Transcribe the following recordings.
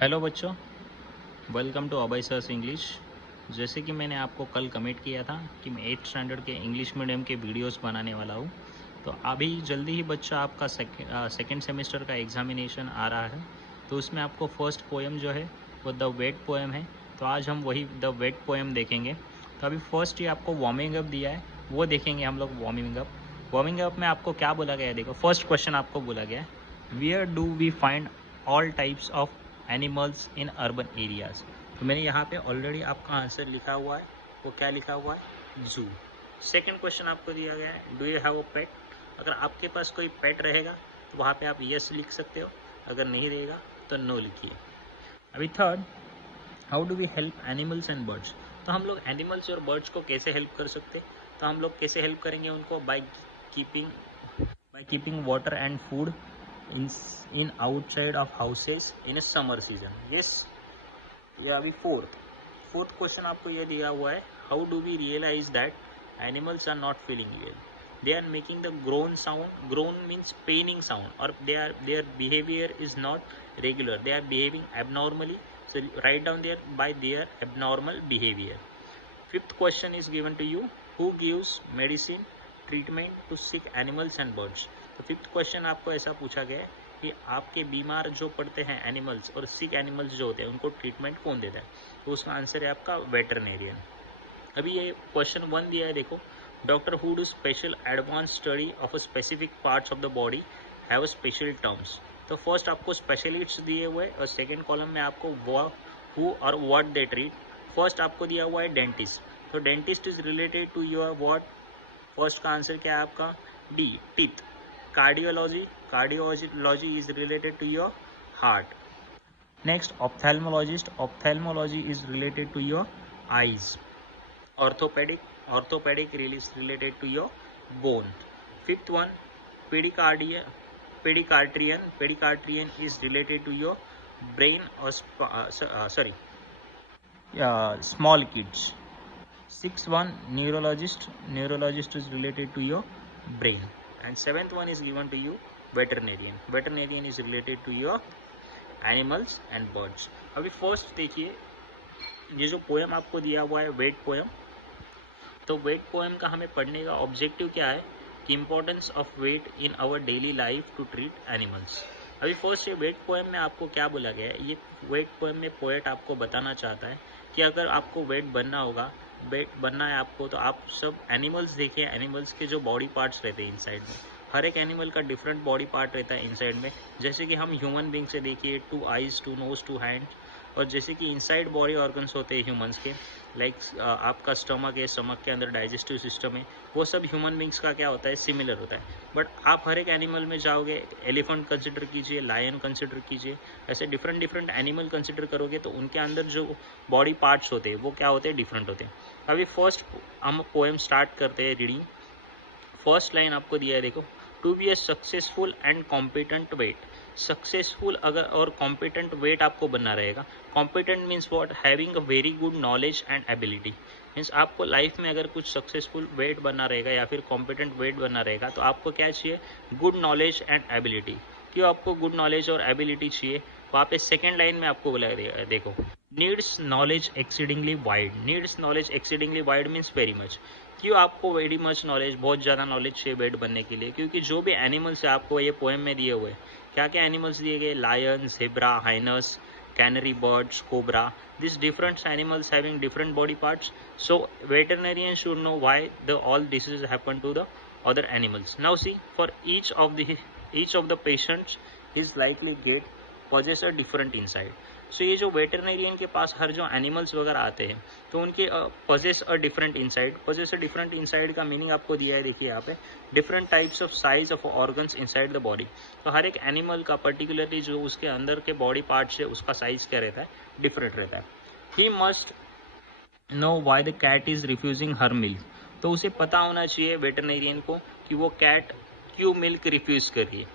Hello बच्चों, welcome to Abhay sir's English. जैसे कि मैंने आपको कल कमिट किया था कि मैं 8th स्टैंडर्ड के इंग्लिश मीडियम के वीडियोस बनाने वाला हूँ। तो अभी जल्दी ही बच्चा आपका सेकेंड सेमेस्टर का एग्जामिनेशन आ रहा है। तो उसमें आपको फर्स्ट पोएम जो है वो द वेट पोएम है। तो आज हम वही द वेट पोएम देखेंगे। तो अभी फर्स्ट ही आपको वार्मिंग अप दिया है, वो देखेंगे हम लोग। वार्मिंग अप में आपको क्या बोला गया है, देखो फर्स्ट क्वेश्चन आपको बोला गया है, where do we find all types of animals in urban areas. तो मैंने यहाँ पे ऑलरेडी आपका आंसर लिखा हुआ है, वो क्या लिखा हुआ है, जू। सेकंड क्वेश्चन आपको दिया गया है, डू यू हैव अ पेट। अगर आपके पास कोई पेट रहेगा तो वहाँ पे आप यस लिख सकते हो, अगर नहीं रहेगा तो नो लिखिए। अभी third, how do we help animals and birds. तो हम लोग एनिमल्स और बर्ड्स को कैसे हेल्प कर सकते हैं। तो हम लोग कैसे हेल्प करेंगे उनको, keeping by keeping water and food in outside of houses in a summer season. Yes, ये अभी फोर्थ क्वेश्चन आपको ये दिया हुआ है, how do we realise that animals are not feeling well. They are making the groan sound, groan means paining sound, और their behaviour is not regular, they are behaving abnormally. So write down there by their abnormal behavior. Fifth question is given to you, who gives medicine treatment to sick animals and birds। तो fifth question आपको ऐसा पूछा गया है कि आपके बीमार जो पड़ते हैं एनिमल्स और सिक एनिमल्स जो होते हैं उनको ट्रीटमेंट कौन देता है। तो उसका आंसर है आपका वेटरनेरियन। अभी ये क्वेश्चन 1 दिया है, देखो, doctor who do special advance study of a specific parts of the body have a special terms. तो फर्स्ट आपको स्पेशलिस्ट दिए हुए और सेकेंड कॉलम में आपको हु और व्हाट दे ट्रीट। फर्स्ट आपको दिया हुआ है डेंटिस्ट, तो dentist is related to your what. First का आंसर क्या है आपका, D, teeth. Cardiology is related to your heart. Next ophthalmology is related to your eyes. Orthopedic is related to your bone. Fifth one, pediatrician is related to your brain or small kids. Sixth one, neurologist is related to your brain. And seventh one is given to you, veterinarian is related to your animals and birds. अभी first देखिए, ये जो poem आपको दिया हुआ है vet poem, तो vet poem का हमें पढ़ने का ऑब्जेक्टिव क्या है कि importance of vet in our daily life to treat animals. अभी फर्स्ट ये वेट पोएम में आपको क्या बोला गया है, ये वेट पोएम में पोएट आपको बताना चाहता है कि अगर आपको वेट बनना है आपको, तो आप सब एनिमल्स देखिए, एनिमल्स के जो बॉडी पार्ट्स रहते हैं इनसाइड में, हर एक एनिमल का डिफरेंट बॉडी पार्ट रहता है इनसाइड में। जैसे कि हम ह्यूमन बींग से देखिए, 2 आइज, 2 नोज, 2 हैंड, और जैसे कि इनसाइड बॉडी ऑर्गन्स होते हैं ह्यूमंस के, लाइक आपका स्टमक है, स्टमक के अंदर डाइजेस्टिव सिस्टम है, वो सब ह्यूमन बींग्स का क्या होता है, सिमिलर होता है। बट आप हर एक एनिमल में जाओगे, एलिफेंट कंसिडर कीजिए, लायन कंसिडर कीजिए, ऐसे डिफरेंट एनिमल कंसिडर करोगे तो उनके अंदर जो बॉडी पार्ट्स होते हैं वो क्या होते हैं, डिफरेंट होते हैं। अभी फर्स्ट हम पोएम स्टार्ट करते हैं रीडिंग। फर्स्ट लाइन आपको दिया है, देखो, to be a successful and competent vet. Successful अगर और कॉम्पिटेंट वेट आपको बनना रहेगा। Competent means what, having a very good knowledge and ability. Means आपको लाइफ में अगर कुछ सक्सेसफुल वेट बनना रहेगा या फिर कॉम्पिटेंट वेट बनना रहेगा तो आपको क्या चाहिए, गुड नॉलेज एंड एबिलिटी। क्यों आपको गुड नॉलेज और एबिलिटी चाहिए, वहाँ पे सेकेंड लाइन में आपको बोला, देखो, needs knowledge exceedingly wide. Needs knowledge exceedingly wide means very much. क्यों आपको वेरी मच नॉलेज, बहुत ज़्यादा नॉलेज चाहिए वेट बनने के लिए, क्योंकि जो भी एनिमल्स है आपको ये पोएम में दिए हुए, क्या क्या एनिमल्स दिए गए, lion, zebra, hyenas, canary birds, cobra, this different animals having different body parts. So veterinarian should know why the all disease happen to the other animals. Now see, for each of the patients is likely get possess a different inside. सो ये जो veterinarian के पास हर जो animals वगैरह आते हैं तो उनके possess a different inside. Possess a different inside का मीनिंग आपको दिया है, देखिए यहाँ पे, different types of size of organs inside the body. तो हर एक एनिमल का पर्टिकुलरली जो उसके अंदर के बॉडी पार्ट्स है उसका साइज क्या रहता है, डिफरेंट रहता है। He must know why the cat is refusing her milk. तो उसे पता होना चाहिए वेटरनेरियन को कि वो कैट क्यों मिल्क रिफ्यूज कर रही है।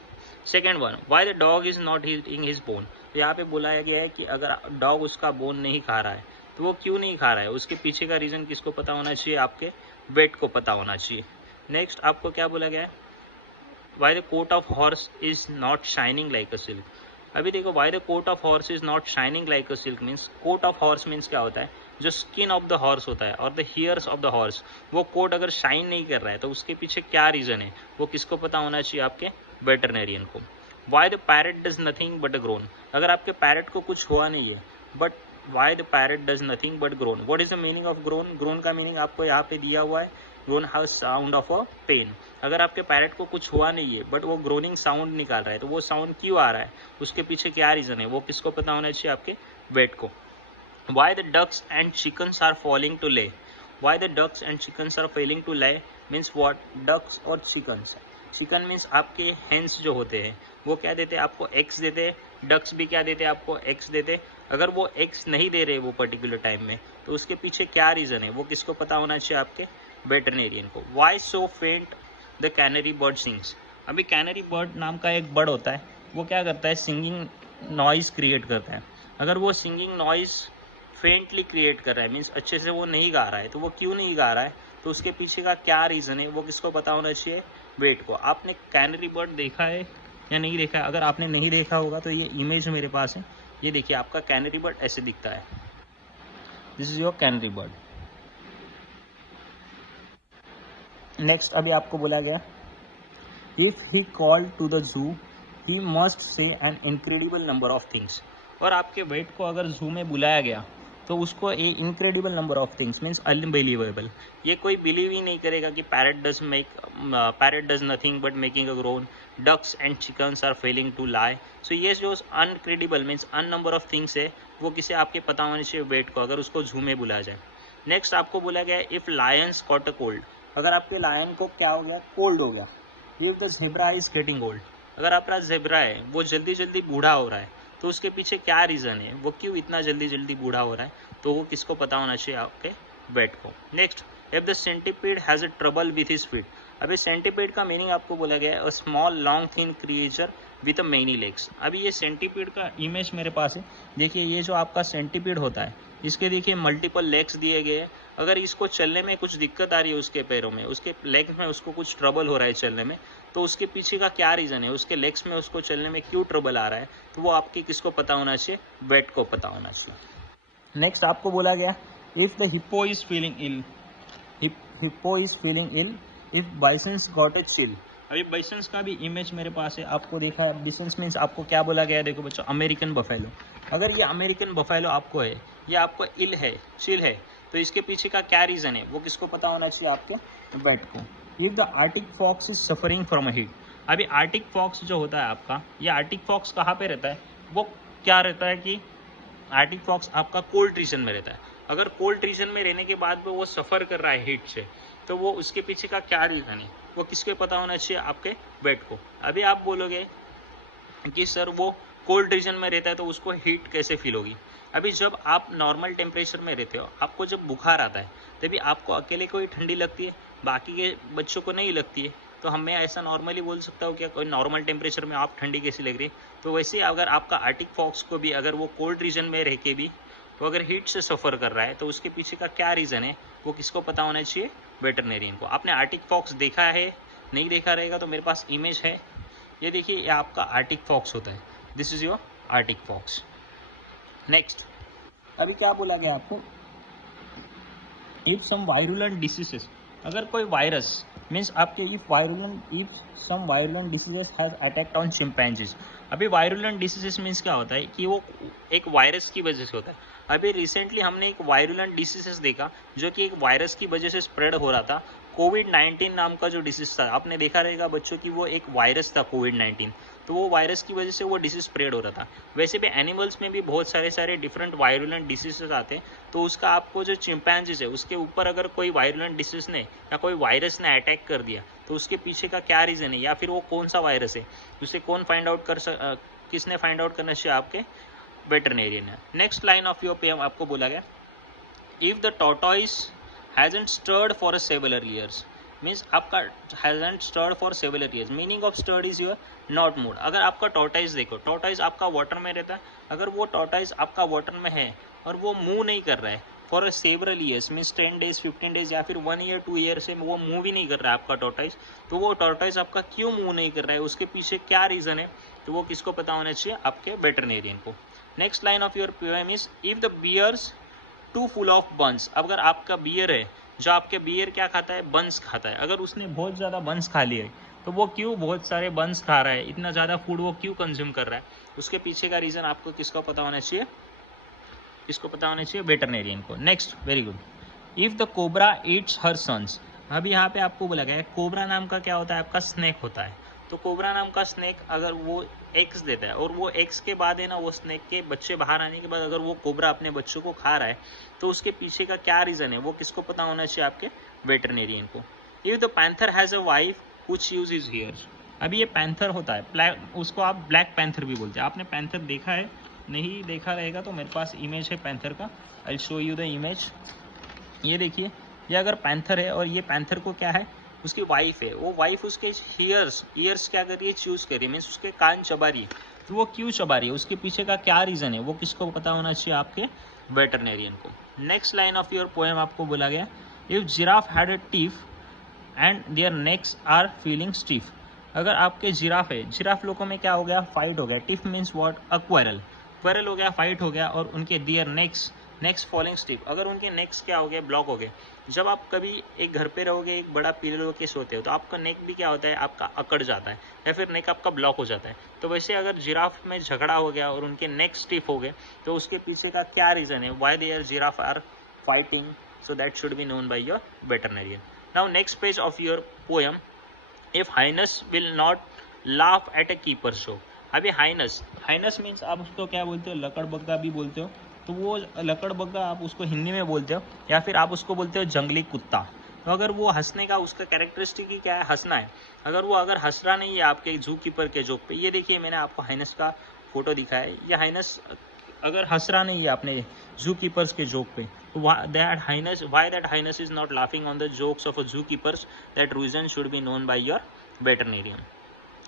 Second one, why the dog is not eating his bone. तो यहाँ पे बुलाया गया है कि अगर डॉग उसका बोन नहीं खा रहा है तो वो क्यों नहीं खा रहा है, उसके पीछे का रीज़न किसको पता होना चाहिए, आपके वेट को पता होना चाहिए। नेक्स्ट आपको क्या बोला गया है, why the coat of horse is not shining like a silk. अभी देखो why the coat of horse is not shining like a silk means, coat of horse means क्या होता है, जो स्किन ऑफ द हॉर्स होता है और the hairs of the horse, वो कोट अगर शाइन नहीं कर रहा है तो उसके पीछे क्या रीज़न है, वो किसको पता होना चाहिए, आपके वेटरनेरियन को। Why the parrot does nothing but groan, अगर आपके पैरट को कुछ हुआ नहीं है but why the parrot does nothing but groan, what is the meaning of groan, groan का मीनिंग आपको यहाँ पे दिया हुआ है, groan has sound of a pain, अगर आपके पैरट को कुछ हुआ नहीं है बट वो ग्रोनिंग साउंड निकाल रहा है तो वो साउंड क्यों आ रहा है, उसके पीछे क्या रीज़न है, वो किसको पता होना चाहिए, आपके वेट को। Why the ducks and chickens are falling to lay, why the ducks and chickens are failing to lay means what, ducks और चिकन्स, चिकन मीन्स आपके हेंस जो होते हैं वो क्या देते हैं आपको, एग्स देते हैं, डक्स भी क्या देते हैं आपको, एग्स देते हैं, अगर वो एग्स नहीं दे रहे वो पर्टिकुलर टाइम में तो उसके पीछे क्या रीज़न है, वो किसको पता होना चाहिए, आपके वेटरनेरियन को। Why so faint the canary bird sings, अभी कैनरी बर्ड नाम का एक बर्ड होता है, वो क्या करता है, सिंगिंग नॉइज़ क्रिएट करता है, अगर वो सिंगिंग नॉइज़ फेंटली क्रिएट कर रहा है मीन्स अच्छे से वो नहीं गा रहा है, तो वो क्यों नहीं गा रहा है, तो उसके पीछे का क्या रीज़न है, वो किसको पता होना चाहिए, वेट को। आपने कैनरी बर्ड देखा है या नहीं देखा है, अगर आपने नहीं देखा होगा तो ये इमेज मेरे पास है, ये देखिए आपका कैनरी बर्ड ऐसे दिखता है, this is your canary bird. Next अभी आपको बोला गया, if he called to the zoo he must see an incredible number of things, और आपके वेट को अगर जू में बुलाया गया तो उसको a incredible number of things means unbelievable, ये कोई बिलीव ही नहीं करेगा कि parrot does nothing but making a groan, ducks and chickens are failing to lie, so ये जो uncredible means an number of things है वो किसे आपके पता होने चाहिए, वेट को, अगर उसको जू में बुलाया जाए। नेक्स्ट आपको बोला गया if Lions caught a cold, अगर आपके लायन को क्या हो गया, कोल्ड हो गया। If the zebra is getting old, अगर आपका ज़ेब्रा है वो जल्दी जल्दी बूढ़ा हो रहा है तो उसके पीछे क्या रीज़न है, वो क्यों इतना जल्दी जल्दी बूढ़ा हो रहा है, तो वो किसको पता होना चाहिए, आपके वेट को। Next if the centipede has a trouble with his feet, अभी सेंटीपीड का मीनिंग आपको बोला गया है a small long thin creature with a many legs, अभी ये सेंटीपीड का इमेज मेरे पास है, देखिए ये जो आपका सेंटीपीड होता है इसके देखिए मल्टीपल लेग्स दिए गए हैं, अगर इसको चलने में कुछ दिक्कत आ रही है उसके पैरों में, उसके लेग्स में उसको कुछ ट्रबल हो रहा है चलने में, तो उसके पीछे का क्या रीज़न है, उसके लेग्स में उसको चलने में क्यों ट्रबल आ रहा है, तो वो आपके किसको पता होना चाहिए, वेट को पता होना चाहिए। नेक्स्ट आपको बोला गया if the hippo is feeling ill, hippo is feeling ill if bisons got a chill, अभी बाइसेंस का भी इमेज मेरे पास है, आपको देखा है, बाइसेंस मीन्स आपको क्या बोला गया है, देखो बच्चों अमेरिकन बफेलो, अगर ये अमेरिकन बफेलो आपको है, ये आपको इल है, चिल है, तो इसके पीछे का क्या रीज़न है, वो किसको पता होना चाहिए, आपके वेट को। If the arctic fox is suffering from a heat, अभी आर्टिक फॉक्स जो होता है आपका, ये आर्टिक फॉक्स कहाँ पे रहता है, वो क्या रहता है कि आर्टिक फॉक्स आपका कोल्ड रीजन में रहता है, अगर कोल्ड रीजन में रहने के बाद भी वो सफ़र कर रहा है हीट से, तो वो उसके पीछे का क्या रीज़न है, वो किसको पता होना चाहिए, आपके वेट को। अभी आप बोलोगे कि सर वो कोल्ड रीजन में रहता है तो उसको हीट कैसे फील होगी, अभी जब आप नॉर्मल टेम्परेचर में रहते हो, आपको जब बुखार आता है तभी आपको अकेले को ही ठंडी लगती है, बाकी के बच्चों को नहीं लगती है, तो हमें ऐसा नॉर्मली बोल सकता हूँ क्या, कोई नॉर्मल टेम्परेचर में आप ठंडी कैसी लग रही है, तो वैसे ही अगर आपका आर्टिक फॉक्स को भी अगर वो कोल्ड रीजन में रह के भी वो अगर हीट से सफ़र कर रहा है तो उसके पीछे का क्या रीज़न है, वो किसको पता होना चाहिए, वेटरनेरियन को। आपने आर्टिक फॉक्स देखा है, नहीं देखा रहेगा तो मेरे पास इमेज है, ये देखिए ये आपका आर्टिक फॉक्स होता है, this is your arctic fox. Next अभी क्या बोला गया आपको, इफ सम वायरुलेंट डिसीजेस, अगर कोई वायरस मीन्स आपके if some virulent diseases has attacked on chimpanzees, अभी वायरुलेंट डिसीजेस मीन्स क्या होता है कि वो एक वायरस की वजह से होता है, अभी रिसेंटली हमने एक वायरुलेंट डिसीजेस देखा जो कि एक वायरस की वजह से स्प्रेड हो रहा था, कोविड-19 नाम का जो डिसीज था, आपने देखा रहेगा बच्चों की वो एक वायरस था कोविड-19, तो वो वायरस की वजह से वो डिसीज स्प्रेड हो रहा था। वैसे भी एनिमल्स में भी बहुत सारे डिफरेंट वायरुलेंट डिसीजेस आते हैं, तो उसका आपको जो चिंपैंजीज है उसके ऊपर अगर कोई वायरुलेंट डिसीज ने या कोई वायरस ने अटैक कर दिया तो उसके पीछे का क्या रीज़न है या फिर वो कौन सा वायरस है, उसे कौन फाइंड आउट किसने फाइंड आउट करना चाहिए, आपके वेटरनेरियन है। नेक्स्ट लाइन ऑफ योर पेम आपको बोला गया if the tortoise hasn't stirred for several years, means आपका hasn't stirred for several years, meaning of stirred is your not moved, अगर आपका टॉर्टाइस देखो, टॉर्टाइस आपका वाटर में रहता है, अगर वो टॉर्टाइस आपका वाटर में है और वो मूव नहीं कर रहा है for several years means 10 days 15 days या फिर 1 year 2 year से वो मूव ही नहीं कर रहा है आपका टॉर्टाइस, तो वो टॉर्टाइस आपका क्यों मूव नहीं कर रहा है, उसके पीछे क्या रीज़न है, तो वो किसको पता होना चाहिए? आपके वेटरनेरियन को। Next line of your poem is if the bear's too full of buns. अगर आपका बियर है, जो आपके बियर क्या खाता है? बंस खाता है। अगर उसने बहुत ज़्यादा बंस खा लिया है तो वो क्यों बहुत सारे बंस खा रहा है, इतना ज़्यादा फूड वो क्यों कंज्यूम कर रहा है, उसके पीछे का रीज़न आपको किसको पता होना चाहिए? किसको पता होना चाहिए? वेटरनेरियन को। Next, very good, if the cobra eats her sons. अभी यहाँ पे आपको बोला गया है कोबरा नाम का क्या होता है? आपका स्नेक होता है। तो कोबरा नाम का स्नेक अगर वो एग्स देता है और वो एग्स के बाद है ना, वो स्नेक के बच्चे बाहर आने के बाद अगर वो कोबरा अपने बच्चों को खा रहा है तो उसके पीछे का क्या रीज़न है, वो किसको पता होना चाहिए? आपके वेटरनेरियन को। If the panther has a wife who chews his hairs. अभी ये पैंथर होता है, ब्लैक, उसको आप ब्लैक पैंथर भी बोलते हैं। आपने पैंथर देखा है? नहीं देखा रहेगा तो मेरे पास इमेज है पैंथर का, I show you the image. ये देखिए, ये अगर पैंथर है और ये पैंथर को क्या है? उसकी वाइफ है, वो वाइफ उसके ईयर्स क्या कर रही है? चूज कर रही है, मीन्स उसके कान चबा रही है। तो वो क्यों चबा रही है, उसके पीछे का क्या रीज़न है, वो किसको पता होना चाहिए? आपके वेटरनेरियन को। Next line of your poem आपको बोला गया if giraffe had a tiff and their necks are feeling stiff. अगर आपके जिराफ है, जिराफ लोगों में क्या हो गया? फाइट हो गया। Tiff means what? A quarrel हो गया, फाइट हो गया, और उनके देयर नेक्स्ट फॉलिंग स्टीफ। अगर उनके नेक्स क्या हो गए? ब्लॉक हो गए। जब आप कभी एक घर पे रहोगे, एक बड़ा पिलो के सोते हो, तो आपका नेक भी क्या होता है? आपका अकड़ जाता है या फिर नेक आपका ब्लॉक हो जाता है। तो वैसे अगर जिराफ में झगड़ा हो गया और उनके नेक स्टिफ हो गए तो उसके पीछे का क्या रीज़न है? Why their giraffe are fighting? So that should be known by your veterinarian. Now next page of your poem, if highness will not laugh at a keeper's joke. अभी हाइनस मीन्स आप उसको क्या बोलते हो? लकड़बग्गा भी बोलते हो। तो वो लकड़बग्गा आप उसको हिंदी में बोलते हो या फिर आप उसको बोलते हो जंगली कुत्ता। तो अगर वो हंसने का उसका कैरेक्टरिस्टिक ही क्या है? हंसना है। अगर हंस रहा नहीं है आपके जू कीपर के जोक पे, ये देखिए मैंने आपको हाइनस का फोटो दिखाया है, ये हाइनस अगर हंस रहा नहीं है अपने जू कीपर्स के जोक पे, तो why that highness is not laughing on the jokes of a zookeepers, that reason should be known by your veterinarian.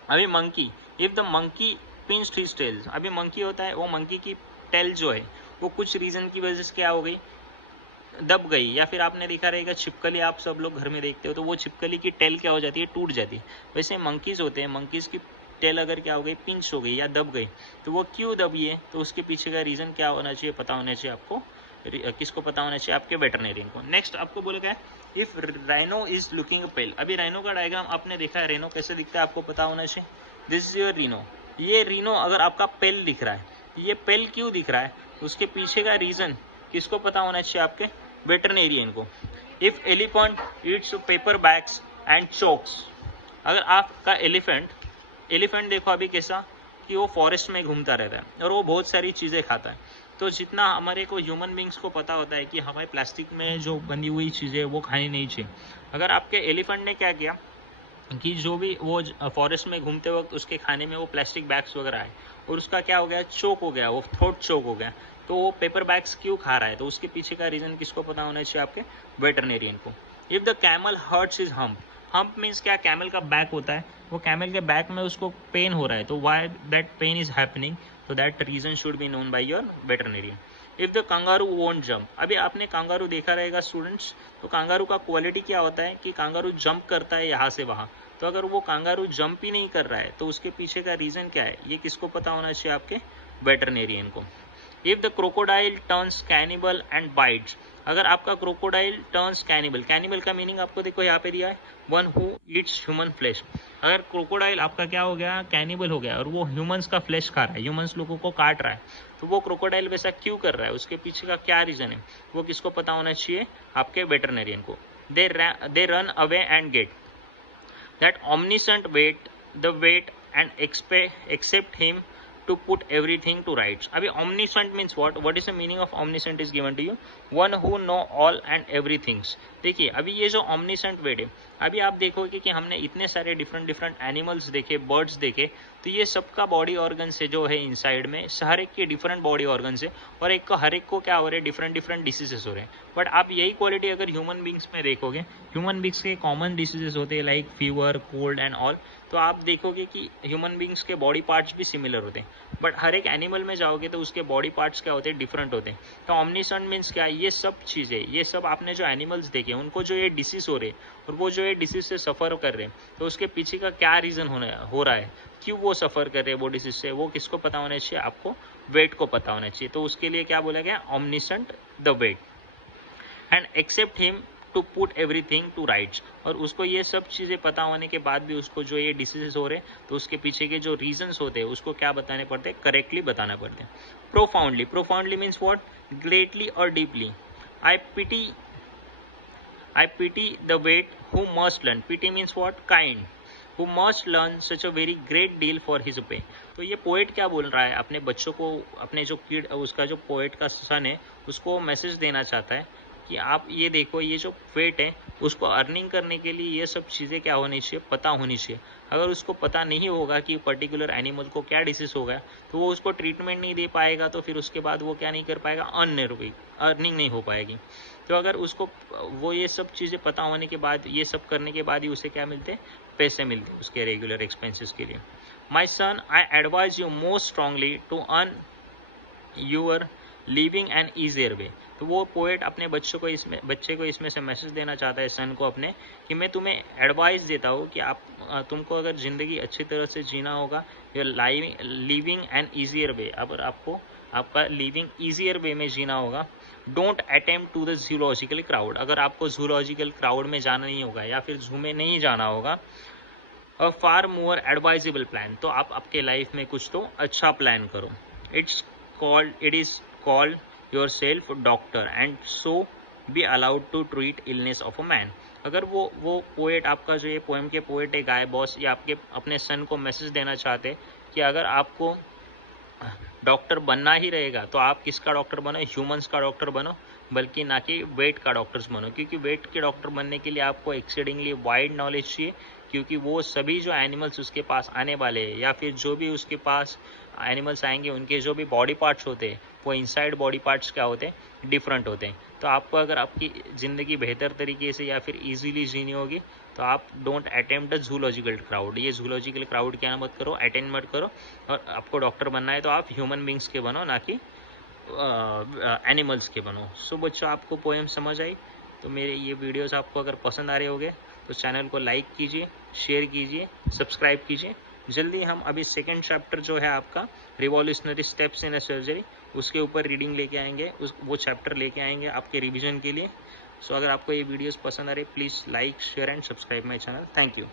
अभी monkey, if the monkey pinched his tail, अभी मंकी होता है, वो मंकी की tell जो है वो कुछ रीजन की वजह से क्या हो गई? दब गई। या फिर आपने देखा रहेगा छिपकली, आप सब लोग घर में देखते हो, तो वो छिपकली की टेल क्या हो जाती है? टूट जाती है। वैसे मंकीज होते हैं, मंकीज की टेल अगर क्या हो गई? पिंच हो गई या दब गई, तो वो क्यों दबी है? तो उसके पीछे का रीज़न क्या होना चाहिए? पता होना चाहिए आपको। किसको पता होना चाहिए? आपके वेटरनेरियन को। नेक्स्ट आपको बोला गया इफ राइनो इज लुकिंग पेल। अभी राइनो का डायग्राम आपने देखा है, रेनो कैसे दिखता है आपको पता होना चाहिए। This is your Reno. ये रीनो अगर आपका पेल दिख रहा है, ये पेल क्यों दिख रहा है? उसके पीछे का रीज़न किसको पता होना चाहिए? आपके वेटरनेरियन को। If elephant Yeats paper bags and chokes. अगर आपका एलिफेंट देखो अभी कैसा कि वो फॉरेस्ट में घूमता रहता है और वो बहुत सारी चीज़ें खाता है। तो जितना हमारे को ह्यूमन बींग्स को पता होता है कि हमारे प्लास्टिक में जो बनी हुई चीज़ें वो खानी नहीं चाहिए, अगर आपके एलिफेंट ने क्या किया कि जो भी वो फॉरेस्ट में घूमते वक्त उसके खाने में वो प्लास्टिक बैग्स वगैरह आए और उसका क्या हो गया? चोक हो गया, वो थ्रोट चोक हो गया। तो वो पेपर बैग्स क्यों खा रहा है? तो उसके पीछे का रीज़न किसको पता होना चाहिए? आपके वेटरनेरियन को। If the camel hurts his hump means क्या? कैमल का बैक होता है, वो कैमल के बैक में उसको पेन हो रहा है, तो why that pain is happening, तो that reason should be known by your veterinarian. If the kangaroo won't jump. अभी आपने कंगारू देखा रहेगा स्टूडेंट्स, तो कंगारू का क्वालिटी क्या होता है कि कंगारू जंप करता है यहाँ से वहाँ। तो अगर वो कंगारू जंप ही नहीं कर रहा है तो उसके पीछे का रीज़न क्या है? ये किसको पता होना चाहिए? आपके वेटरनेरियन को। If the crocodile turns cannibal and bites. अगर आपका क्रोकोडाइल टर्न्स कैनिबल का मीनिंग आपको देखो यहाँ पे दिया है, one who eats human flesh. अगर क्रोकोडाइल आपका क्या हो गया? कैनिबल हो गया और वो ह्यूमंस का फ्लेश खा रहा है, ह्यूमंस लोगों को काट रहा है, तो वो क्रोकोडाइल वैसा क्यों कर रहा है? उसके पीछे का क्या रीज़न है? वो किसको पता होना चाहिए? आपके वेटरनेरियन को। They run away and get that omniscient wait and accept him to put everything to rights. अभी omniscient means what is the meaning of omniscient is given to you, one who know all and everything. देखिए अभी ये जो omniscient word है, अभी आप देखोगे कि हमने इतने सारे डिफरेंट एनिमल्स देखे, बर्ड्स देखे, तो ये सबका बॉडी ऑर्गन से जो है इनसाइड में हर एक के डिफरेंट बॉडी ऑर्गन से, और हर एक को क्या हो रहे हैं? डिफरेंट डिसीजेस हो रहे हैं। बट आप यही क्वालिटी अगर ह्यूमन बींग्स में देखोगे, ह्यूमन बींग्स के कॉमन डिसीजेस होते हैं like fever, cold and all, तो आप देखोगे कि ह्यूमन बींग्स के बॉडी पार्ट्स भी सिमिलर होते हैं। बट हर एक एनिमल में जाओगे तो उसके बॉडी पार्ट्स क्या होते हैं? डिफरेंट होते हैं। तो omniscient मीन्स क्या? ये सब चीज़ें, ये सब आपने जो एनिमल्स देखे उनको जो ये डिसीज हो रहे और वो जो ये डिसीज से सफ़र कर रहे हैं, तो उसके पीछे का क्या रीज़न हो रहा है? क्यों वो सफ़र कर रहे हैं वो डिसीज से, वो किसको पता होना चाहिए, आपको वेट को पता होना चाहिए। तो उसके लिए क्या बोला गया, omniscient the vet and expect him to put everything to rights. और उसको ये सब चीज़ें पता होने के बाद भी उसको जो ये डिसीजेस हो रहे हैं तो उसके पीछे के जो रीजंस होते हैं उसको क्या बताने पड़ते हैं, करेक्टली बताना पड़ते हैं। Profoundly, profoundly means what, greatly और deeply. I pity the weight who must learn. Pity means what, kind. Who must learn such a very great deal for his pay. तो ये पोएट क्या बोल रहा है, अपने बच्चों को, अपने जो किड, उसका जो पोएट का सन है उसको मैसेज देना चाहता है कि आप ये देखो, ये जो वेट है उसको अर्निंग करने के लिए ये सब चीज़ें क्या होनी चाहिए, पता होनी चाहिए। अगर उसको पता नहीं होगा कि पर्टिकुलर एनिमल को क्या डिसीज हो गया तो वो उसको ट्रीटमेंट नहीं दे पाएगा, तो फिर उसके बाद वो क्या नहीं कर पाएगा, अर्निंग नहीं हो पाएगी। तो अगर उसको वो ये सब चीज़ें पता होने के बाद, ये सब करने के बाद ही उसे क्या मिलते हैं, पैसे मिलते हैं उसके रेगुलर एक्सपेंसेस के लिए। My son, I advise you most strongly to earn your living an easier way. तो वो पोएट अपने बच्चे को इसमें से मैसेज देना चाहता है, सन को अपने, कि मैं तुम्हें एडवाइस देता हूँ कि तुमको अगर ज़िंदगी अच्छी तरह से जीना होगा, या लिविंग एन ईजियर वे, अगर आपको आपका लिविंग ईजियर वे में जीना होगा, don't attempt to the zoological crowd. अगर आपको जूलॉजिकल क्राउड में जाना नहीं होगा या फिर जू में नहीं जाना होगा, अ फार मोर एडवाइजेबल प्लान, तो आप आपके लाइफ में कुछ तो अच्छा प्लान करो। It is called your self doctor and so be allowed to treat illness of a man. अगर वो पोएट, आपका जो ये पोएम के पोएट है गाय बॉस, ये आपके अपने सन को मैसेज देना चाहते कि अगर आपको डॉक्टर बनना ही रहेगा तो आप किसका डॉक्टर बनो, ह्यूमंस का डॉक्टर बनो, बल्कि ना कि वेट का डॉक्टर्स बनो। क्योंकि वेट के डॉक्टर बनने के लिए आपको एक्सीडिंगली वाइड नॉलेज चाहिए, क्योंकि वो सभी जो एनिमल्स उसके पास आने वाले हैं या फिर जो भी उसके पास एनिमल्स आएंगे उनके जो भी बॉडी पार्ट्स होते हैं वो इनसाइड बॉडी पार्ट्स क्या होते हैं, डिफरेंट होते हैं। तो आपको अगर आपकी ज़िंदगी बेहतर तरीके से या फिर ईजिली जीनी होगी तो आप don't attempt the zoological crowd. ये जूलॉजिकल क्राउड क्या मत करो, अटेंड मत करो। और आपको डॉक्टर बनना है तो आप ह्यूमन बींग्स के बनो, ना कि एनिमल्स के बनो। सो बच्चों, आपको पोएम समझ आई तो मेरे ये वीडियोस आपको अगर पसंद आ रहे होंगे तो चैनल को लाइक कीजिए, शेयर कीजिए, सब्सक्राइब कीजिए। जल्दी हम अभी सेकंड चैप्टर जो है आपका revolutionary steps in a surgery, उसके ऊपर रीडिंग लेके आएंगे, वो चैप्टर लेके आएंगे आपके रिवीजन के लिए। सो अगर आपको ये वीडियोस पसंद आ रहे, please like, share and subscribe my channel. Thank you.